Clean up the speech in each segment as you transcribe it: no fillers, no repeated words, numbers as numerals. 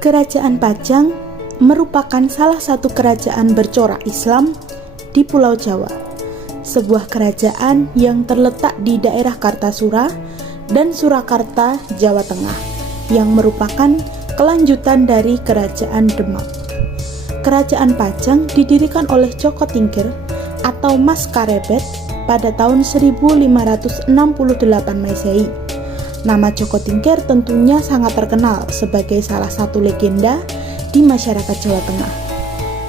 Kerajaan Pajang merupakan salah satu kerajaan bercorak Islam di Pulau Jawa, sebuah kerajaan yang terletak di daerah Kartasura dan Surakarta, Jawa Tengah, yang merupakan kelanjutan dari Kerajaan Demak. Kerajaan Pajang didirikan oleh Joko Tingkir atau Mas Karebet pada tahun 1568 Masehi. Nama Joko Tingkir tentunya sangat terkenal sebagai salah satu legenda di masyarakat Jawa Tengah.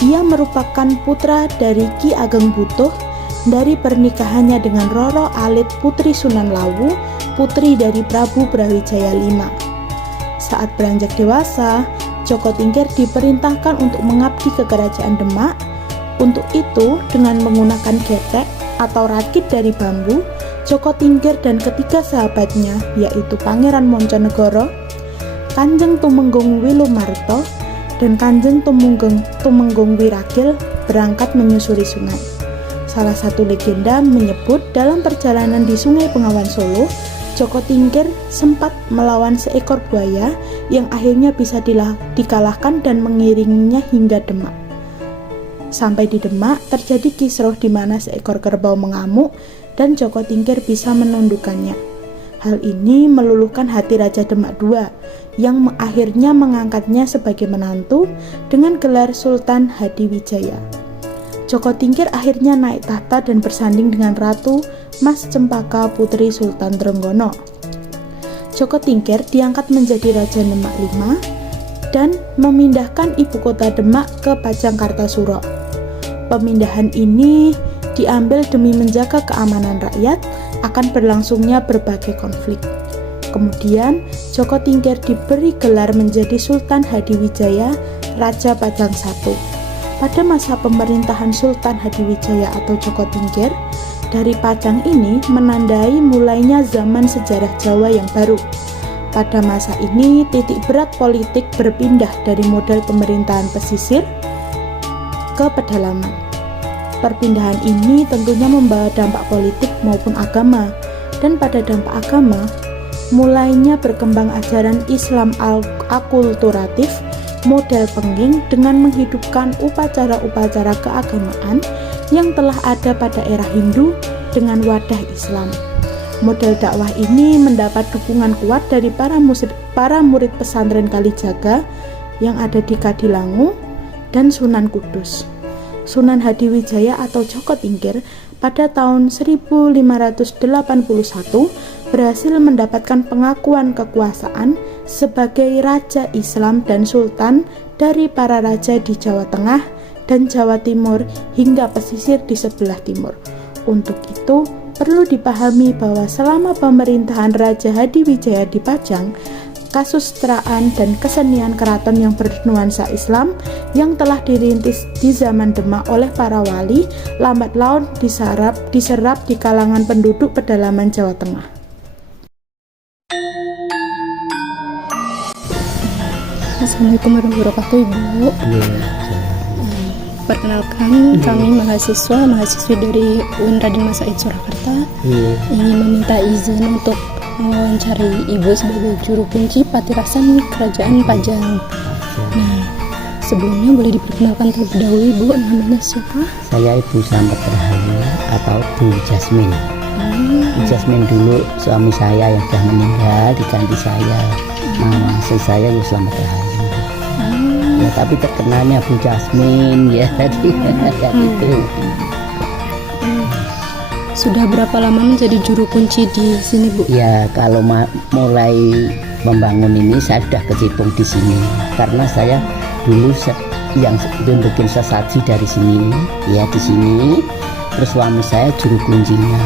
Ia merupakan putra dari Ki Ageng Butuh dari pernikahannya dengan Roro Alit Putri Sunan Lawu, putri dari Prabu Brawijaya V. Saat beranjak dewasa, Joko Tingkir diperintahkan untuk mengabdi ke Kerajaan Demak. Untuk itu, dengan menggunakan getek atau rakit dari bambu, Joko Tingkir dan ketiga sahabatnya, yaitu Pangeran Monconegoro, Kanjeng Tumenggung Wilumarto, dan Kanjeng Tumenggung Wiragil berangkat menyusuri sungai. Salah satu legenda menyebut dalam perjalanan di Sungai Bengawan Solo, Joko Tingkir sempat melawan seekor buaya yang akhirnya bisa dikalahkan dan mengiringinya hingga Demak. Sampai di Demak, terjadi kisruh di mana seekor kerbau mengamuk dan Joko Tingkir bisa menundukkannya. Hal ini meluluhkan hati Raja Demak II yang akhirnya mengangkatnya sebagai menantu dengan gelar Sultan Hadiwijaya. Joko Tingkir akhirnya naik tahta dan bersanding dengan Ratu Mas Cempaka Putri Sultan Trenggono. Joko Tingkir diangkat menjadi Raja Demak V dan memindahkan ibu kota Demak ke Pajang Kartasura. Pemindahan ini diambil demi menjaga keamanan rakyat akan berlangsungnya berbagai konflik. Kemudian, Joko Tingkir diberi gelar menjadi Sultan Hadiwijaya Raja Pajang I. Pada masa pemerintahan Sultan Hadiwijaya atau Joko Tingkir, dari Pajang ini menandai mulainya zaman sejarah Jawa yang baru. Pada masa ini, titik berat politik berpindah dari model pemerintahan pesisir ke pedalaman. Perpindahan ini tentunya membawa dampak politik maupun agama, dan pada dampak agama, mulainya berkembang ajaran Islam akulturatif model pengging dengan menghidupkan upacara-upacara keagamaan yang telah ada pada era Hindu dengan wadah Islam. Model dakwah ini mendapat dukungan kuat dari para murid pesantren Kalijaga yang ada di Kadilangu dan Sunan Kudus. Sunan Hadiwijaya atau Joko Tingkir pada tahun 1581 berhasil mendapatkan pengakuan kekuasaan sebagai Raja Islam dan Sultan dari para raja di Jawa Tengah dan Jawa Timur hingga pesisir di sebelah timur. Untuk itu, perlu dipahami bahwa selama pemerintahan Raja Hadiwijaya di Pajang, kasustraan dan kesenian keraton yang bernuansa Islam yang telah dirintis di zaman Demak oleh para wali lambat laun diserap di kalangan penduduk pedalaman Jawa Tengah. Assalamualaikum warahmatullahi wabarakatuh, Ibu. Perkenalkan, kami mahasiswi dari UIN Raden Mas Said Surakarta ingin meminta izin untuk mewawancari Ibu sebagai juru kunci Patirasan Kerajaan Pajang. Nah, sebelumnya boleh diperkenalkan terlebih dahulu, Ibu, namanya siapa? Saya Ibu Slamet Rahayu atau Bu Jasmine. Bu Jasmine dulu suami saya yang sudah meninggal diganti saya. Nama asli saya Bu Slamet Rahayu. Ya, tapi terkenalnya Bu Jasmine ya tadi itu. Sudah berapa lama menjadi juru kunci di sini, Bu? Ya, kalau mulai membangun ini saya sudah kecimpung di sini karena saya dulu yang bikin sesaji dari sini ya di sini. Terus suami saya juru kuncinya.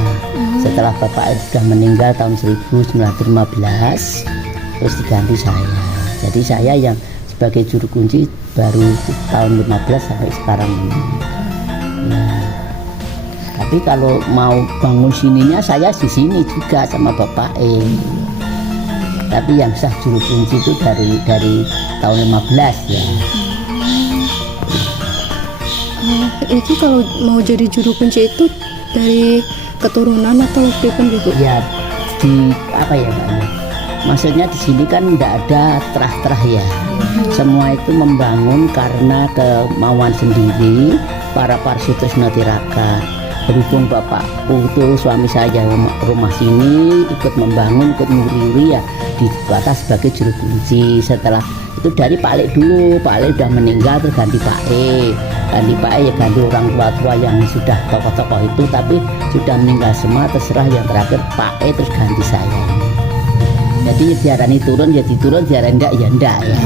Setelah bapak sudah meninggal tahun 1915, terus diganti saya. Jadi saya yang sebagai juru kunci baru tahun 15 sampai sekarang ini. Ya. Tapi kalau mau bangun sininya saya di sini juga sama bapak. Tapi yang sah juru kunci itu dari tahun 15 ya. Itu kalau mau jadi juru kunci itu dari keturunan atau pribadi, Bu? Ya di apa ya Mbak? Maksudnya di sini kan tidak ada terah-terah ya. Semua itu membangun karena kemauan sendiri para Parsutrisno Tiraka. Berhubung bapakku itu suami saya rumah sini ikut membangun, ikut nguri-nguri ya di atas sebagai juru kunci. Setelah itu dari Pak Lek dulu, Pak Lek udah meninggal terus ganti Pak E ya ganti orang tua yang sudah tokoh-tokoh itu tapi sudah meninggal semua, terserah yang terakhir Pak E terus ganti saya ini. Jadi diarani turun ya diturun, diarani enggak ya enggak ya.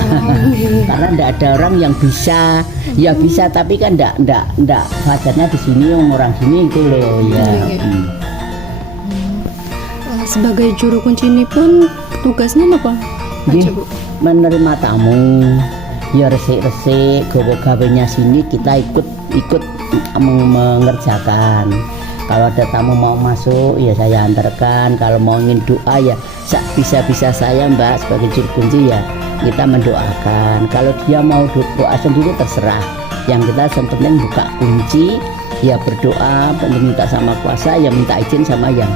Karena enggak ada orang yang bisa, ya bisa tapi kan enggak fajarnya di sini orang sini itu loh ya. Sebagai juru kunci ini pun tugasnya apa aja, Bu? Menerima tamu, ya resik-resik, gawe-gawenya sini kita ikut mengerjakan. Kalau ada tamu mau masuk ya saya antarkan, kalau mau ingin doa ya bisa-bisa saya Mbak sebagai juru kunci ya kita mendoakan. Kalau dia mau doa sendiri terserah, yang kita penting buka kunci ya berdoa, minta sama kuasa ya minta izin sama yang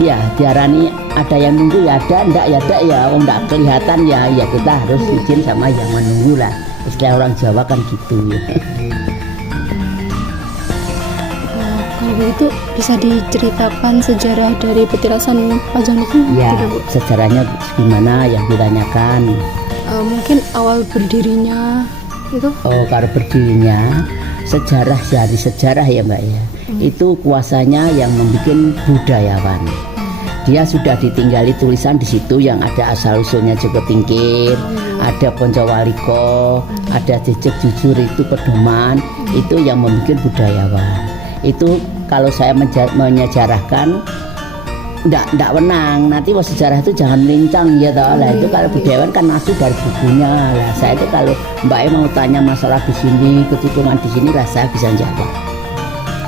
ya diarani ada yang nunggu ya ada, enggak ya enggak ya, enggak kelihatan ya kita harus izin sama yang menunggu lah, istilah orang Jawa kan gitu ya. Kalau begitu bisa diceritakan sejarah dari petilasan Pajang itu? Ya, sejarahnya gimana yang ditanyakan? Mungkin awal berdirinya itu? Oh, kalau berdirinya sejarah dari sejarah ya Mbak ya. Itu kuasanya yang membuat budayawan. Dia sudah ditinggali tulisan di situ yang ada asal usulnya Joko Tingkir, ada Poncowaliko, ada Jejak Jujur itu pedoman, itu yang membuat budayawan. Itu kalau saya menyejarahkan ndak wenang, nanti wah sejarah itu jangan lincang ya toh lah. Itu kalau budayawan kan masuk dari bukunya lah. Saya itu kalau Mbak E mau tanya masalah di sini, ketikungan di sini lah saya bisa jawab.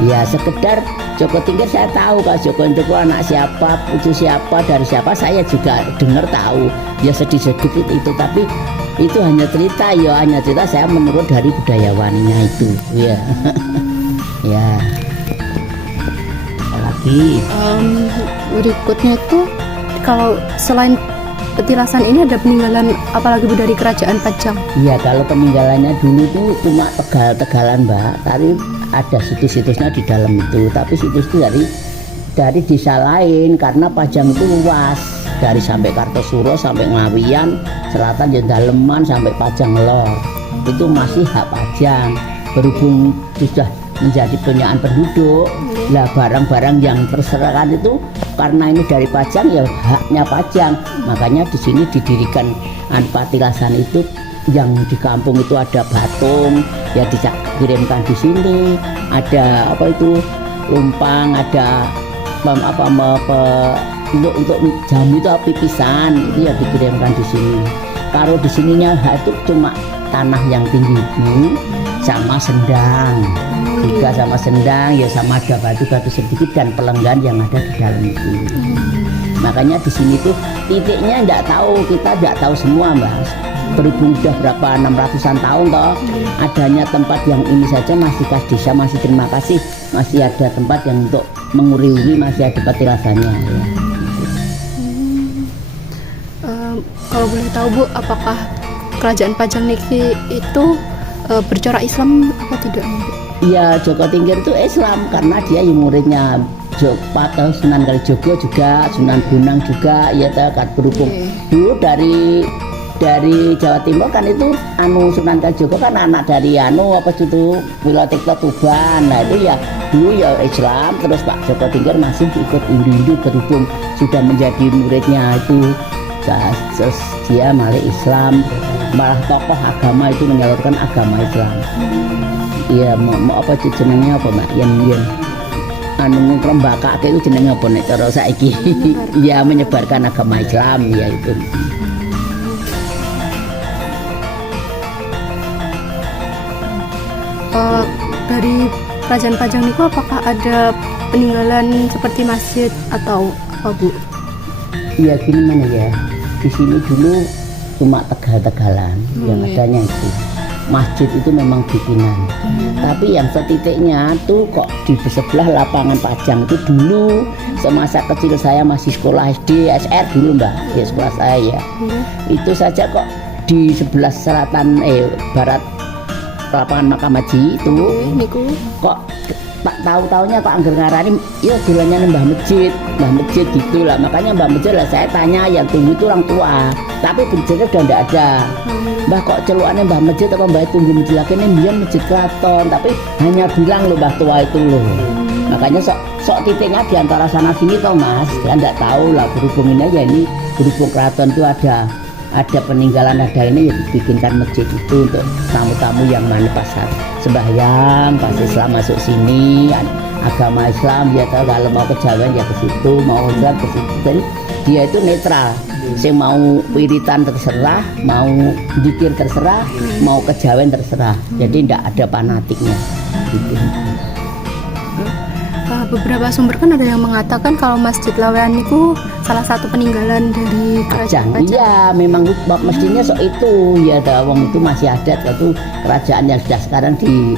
Ya sekedar Joko Tingkir saya tahu, kalau Joko anak siapa, cucu siapa, dari siapa saya juga dengar tahu. Ya sedikit itu, tapi itu hanya cerita ya, hanya cerita saya menurut dari budayawannya itu ya. Ya lagi berikutnya tuh kalau selain petilasan ini ada peninggalan apalagi Bu dari kerajaan Pajang? Iya, kalau peninggalannya dulu tuh cuma Tegalan Mbak, tapi ada situs-situsnya di dalam itu, tapi situs itu dari desa lain karena Pajang itu luas, dari sampai Kartosuro sampai Ngawian selatan ya Daleman sampai Pajang Lor itu masih hak Pajang. Berhubung sudah menjadi punyaan penduduk, lah barang-barang yang terserahkan itu karena ini dari Pajang ya haknya Pajang, makanya di sini didirikan petilasan itu. Yang di kampung itu ada batung ya dikirimkan di sini, ada apa itu lumpang, ada untuk jamu itu pipisan itu ya dikirimkan di sini. Kalau di sininya itu cuma tanah yang tinggi itu sama sendang, juga sama sendang ya, sama ada batu-batu sedikit dan pelenggan yang ada di dalam itu. Makanya di sini tuh titiknya kita nggak tahu semua Mas. Berhubung sudah berapa 600-an tahun toh adanya tempat yang ini saja masih kas desa, masih terima kasih masih ada tempat yang untuk menguri-uri, masih ada petilasannya ya. Kalau boleh tahu Bu, apakah kerajaan Pajang niki itu bercorak Islam apa tidak? Iya, Joko Tingkir itu Islam karena dia yang muridnya Sunan Kalijogo juga, Sunan Bonang juga ya kan. Berhubung dulu dari Jawa Timur kan itu Sunan Kalijogo kan anak dari Wilotekto Tuban. Nah itu ya dulu ya Islam, terus Pak Joko Tingkir masih ikut Hindu berhubung sudah menjadi muridnya itu, terus dia malah Islam, malah tokoh agama itu menyalurkan agama Islam. Iya mau apa jenengnya apa Mbak? Yang ngrembakake itu jenenge apa nek cara saiki? Ya menyebarkan agama Islam ya itu. Dari kerajaan Pajang niku apakah ada peninggalan seperti masjid atau apa Bu? Iya gini mana ya, di sini dulu cuma Tegalan yang adanya itu. masjid itu memang bikinan. Tapi yang setitiknya tuh kok di sebelah lapangan Pajang itu dulu semasa kecil saya masih sekolah SD SR dulu mbak, ya sekolah saya ya. Itu saja kok di sebelah selatan barat lapangan Makam Haji itu kok tak tahu-taunya kok angger ngarani ya dolannya mbah masjid gitu lah. Makanya mbah masjid lah saya tanya yang tunggu itu orang tua, tapi masjidnya udah enggak ada. Mbah kok celukannya mbah masjid apa mbah tunggu masjid lagi ini biar masjid keraton, tapi hanya bilang loh mbah tua itu loh. Makanya sok titiknya di antara sana sini toh mas, dia enggak tahu lah berhubung ini aja, ini berhubung keraton itu ada peninggalan, ada ini ya dibikinkan masjid itu untuk tamu-tamu yang mana pas sembahyang, pas Islam masuk sini, agama Islam ya tahu kalau mau kejawen ya ke situ, mau Islam ke situ. Jadi dia itu netral. Saya mau wiritan terserah, mau zikir terserah, mau kejawen terserah. Jadi tidak ada fanatiknya. Gitu. Beberapa sumber kan ada yang mengatakan kalau Masjid Lawean itu salah satu peninggalan dari kerajaan Pajang. Iya, memang mestinya itu ya wong itu masih ada satu kerajaan yang sudah sekarang di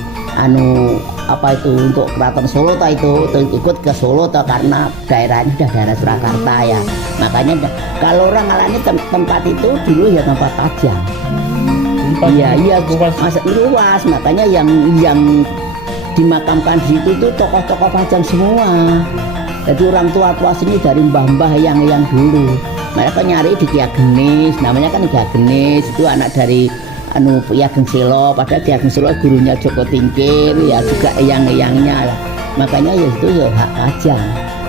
untuk keraton Solo itu ikut ke Solo karena daerahnya sudah daerah Surakarta ya. Makanya kalau orang ngalami tempat itu dulu ya tempat Pajang. Iya luas, makanya yang dimakamkan di situ tuh tokoh-tokoh Pajang semua. Jadi orang tua-tua sini dari mbah-mbah yang dulu. Mereka nyari di Ki Ageng, namanya kan Ki Ageng itu anak dari Ki Ageng Selo, padahal Ki Ageng Selo gurunya Joko Tingkir ya juga eyang-eyangnya lah. Makanya ya itu ya hak Pajang.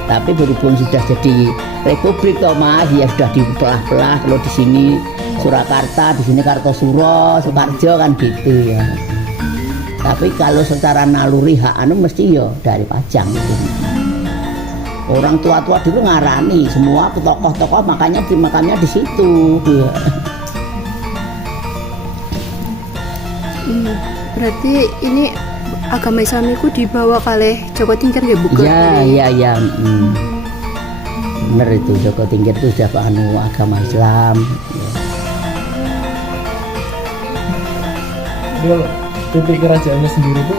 Tapi berhubung sudah jadi republik toh mas, ya sudah dipelah-pelah. Kalau di sini Surakarta, di sini Kartosuro, Sukarjo kan gitu ya. Tapi kalau secara naluri hak mesti ya dari Pajang itu. Orang tua-tua dulu ngarani semua tokoh-tokoh, makanya dimakamnya di situ. Ya. Berarti ini agama Islam itu dibawa oleh Joko Tingkir ya bukan? Iya. Bener itu Joko Tingkir itu sudah agama Islam. Ya. Titik kerajaannya sendiri itu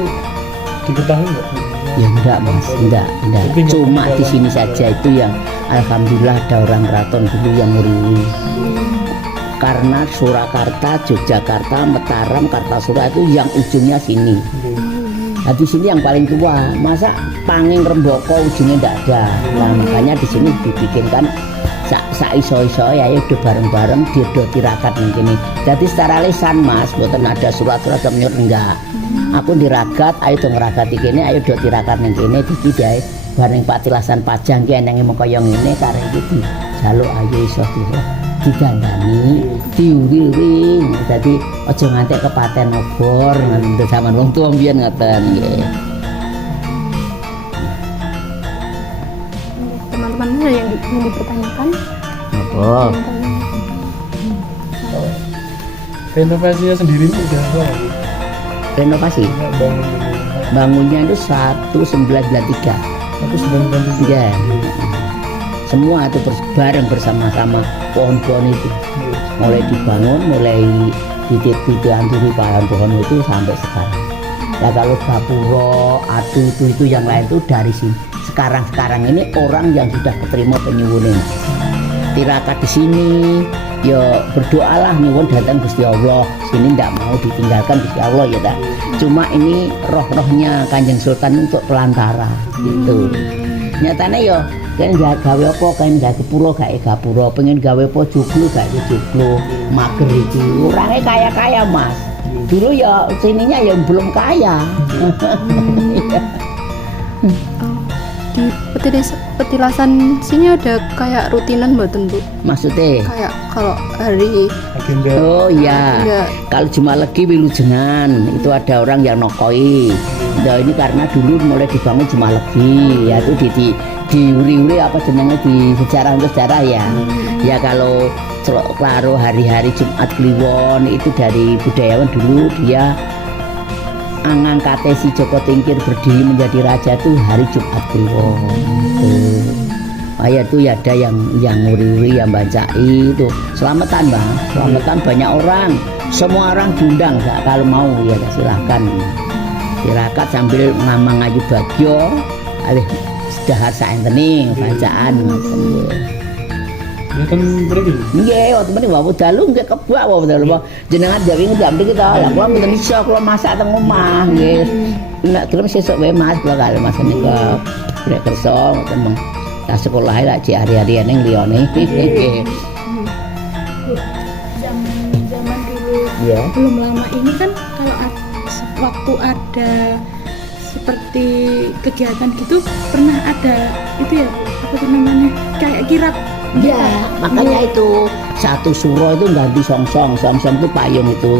diketahui nggak? Ya enggak mas, enggak. Cuma di sini saja itu yang alhamdulillah ada orang keraton dulu yang nguri. Karena Surakarta, Yogyakarta, Mataram, Kartasura itu yang ujungnya sini. Nah di sini yang paling tua. Masa Panging Remboko ujungnya enggak ada. Nah makanya di sini dibikinkan iso-iso ya udah bareng-bareng dia do tirakat ini. Jadi secara lisan mas, buatan ada surat-surat menyuruh enggak. Aku diragat, ayo dong ngeragat ini, ayo do tirakat ini jadi bareng patilasan Pajang ki enenge mung kaya ngene kare iki jaluk ayo iso digandani, diuri-uri. Dadi aja nganti kepaten obor nganti zaman wong tuwa mbiyen ngoten nggih. Teman-teman ada yang dipertanyakan? Oh. Renovasinya sendiri itu udah apa? Renovasi? Bangunnya itu 1993. 1993. Ya. Semua itu bareng bersama-sama pohon-pohon itu. Mulai dibangun, mulai dititip-titipanturi pohon itu sampai sekarang. Nah kalau gapuro, adu itu yang lain itu dari sini. Sekarang ini orang yang sudah keterima penyuwunan. Tirakat di sini, ya berdoalah nyuwun datang Gusti Allah. Sini tidak mau ditinggalkan Gusti Allah ya tak. Cuma ini roh-rohnya Kanjeng Sultan untuk pelantara gitu. Nyatanya ya kan gawe apa kan gawe gapuro, pengen gawe apa joglo mager iki. Orangnya kaya-kaya mas. Dulu ya sininya ya belum kaya. Di petilasan sini ada kayak rutinan mboten Bu? Maksudnya? Kayak kalau hari agenda. Oh iya. Kalau Jumat Legi Wilujengan itu ada orang yang nokoi. Nah ini karena dulu mulai dibangun Jumat Legi, ya itu diuri-uri apa jenenge di sejarah ya. Ya kalau hari-hari Jumat Kliwon itu dari budayawan dulu dia ngangkate si Joko Tingkir berdiri menjadi raja itu hari Jumat Kliwon. Itu ya ada yang nguri-uri yang bancai itu selamatan bang, selamatan banyak orang semua orang diundang kalau mau ya silahkan. Tirakat sambil ngamang ayu bagyo alih sedahar saenteni bacaan ngoten nggih. Mboten mriki. Nggih, waktu mriki wae dalu nggih kebak wae dalu. Jenengan jawi ndak mriki to. Lah kula mboten iso kula masak teng omah nggih. Nek gelem sesuk wae Mas kula kali Mas nika brek kersa ngoten mong. Lah sekolah lah cek hari-hari ning liyane. Nggih. Zaman dulu Iya. belum lama ini kan kalau waktu ada seperti kegiatan gitu pernah ada itu ya apa tuh namanya kayak kirap. Iya, makanya itu satu suro itu ganti songsong itu payung itu.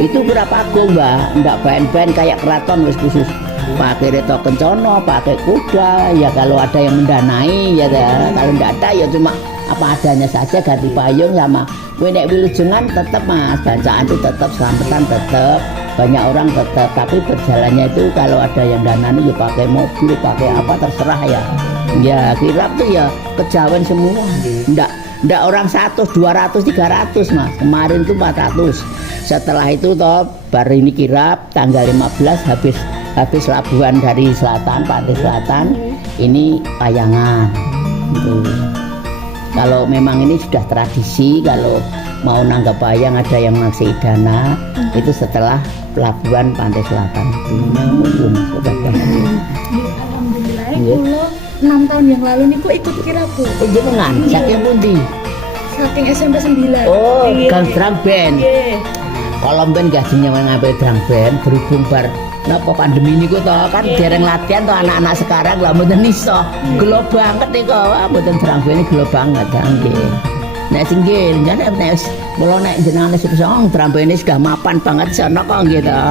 Itu berapa agung Mbak? Ndak band-band kayak keraton wis khusus. Pakai reto kencono, pakai kuda. Ya kalau ada yang mendanai ya dah. Kalau ndak ada ya cuma apa adanya saja ganti payung sama. Kowe nek wilujengan tetep Mas, bacaan itu tetep selamatan tetep. Banyak orang tetap, tapi berjalannya itu kalau ada yang danani ya pakai mobil, pakai apa terserah ya. Ya kirap tuh ya kejawen semua. Ndak orang 100, 200, 300 Mas. Kemarin tuh 400. Setelah itu toh baru ini kirap tanggal 15 habis labuhan dari selatan, pantai selatan. Ini payangan. Gitu. Kalau memang ini sudah tradisi, kalau mau nanggap wayang ada yang ngasih dana itu setelah pelabuhan pantai selatan itu Alhamdulillah kulo 6 tahun yang lalu niku ikut kirap Bu. jenengan saking pundi Saking SMP 9. oh gang drum band kalau band gak jeneng ngambil drum band berhubung bar napa pandemi niku to kan dereng latihan to anak-anak sekarang lah mboten iso gelo banget niku mboten drum band gelo banget nggih. Nek sing nggih nek mulo nek jenengan wis song drambene sudah mapan banget sono kok nggih to.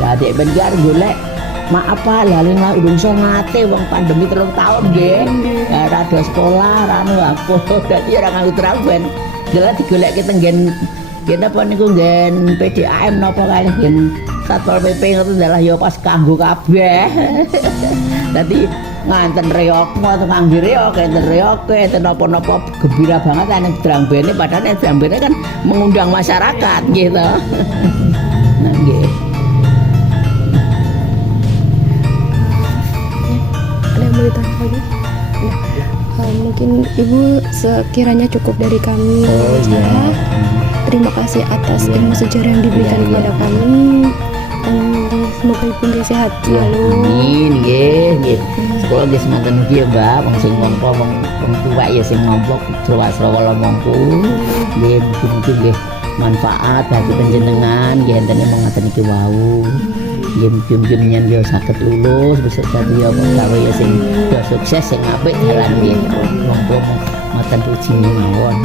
Lah dek ben ki arep golek maaf Pak lali urung iso ngate wong pandemi 3 tahun nggih. Ora ada sekolah ra anu aku dadi ora nganggo dramben. Jelas digolekke tenggen kene apa niku nggen PDAM napa kae nggen Satpol PP ngono dalah ya pas kanggo kabeh. Dadi nganten reok mau tukang reok enten reok enten napa-napa gembira banget nek drangbene padahal nek drangbene kan mengundang masyarakat gitu. Nah nggih. Ada yang mau ditanya lagi? Mungkin Ibu sekiranya cukup dari kami. Terima kasih atas ilmu sejarah yang diberikan kepada kami. Semoga Ibu sehat selalu. Amin nggih nggih. Sekolah nggih semanten nggih Mbak, wong sing ngompo wong tuwa ya sing ngompo Srawasrawa mongku. Nggih mugi-mugi nggih manfaat bagi panjenengan nggih enten mong ngaten iki wau. Nggih mugi-mugi nyen yo saged lulus besok dadi yo gawe ya sing yo sukses sing apik dalan nggih. Monggo ngoten puji mawon.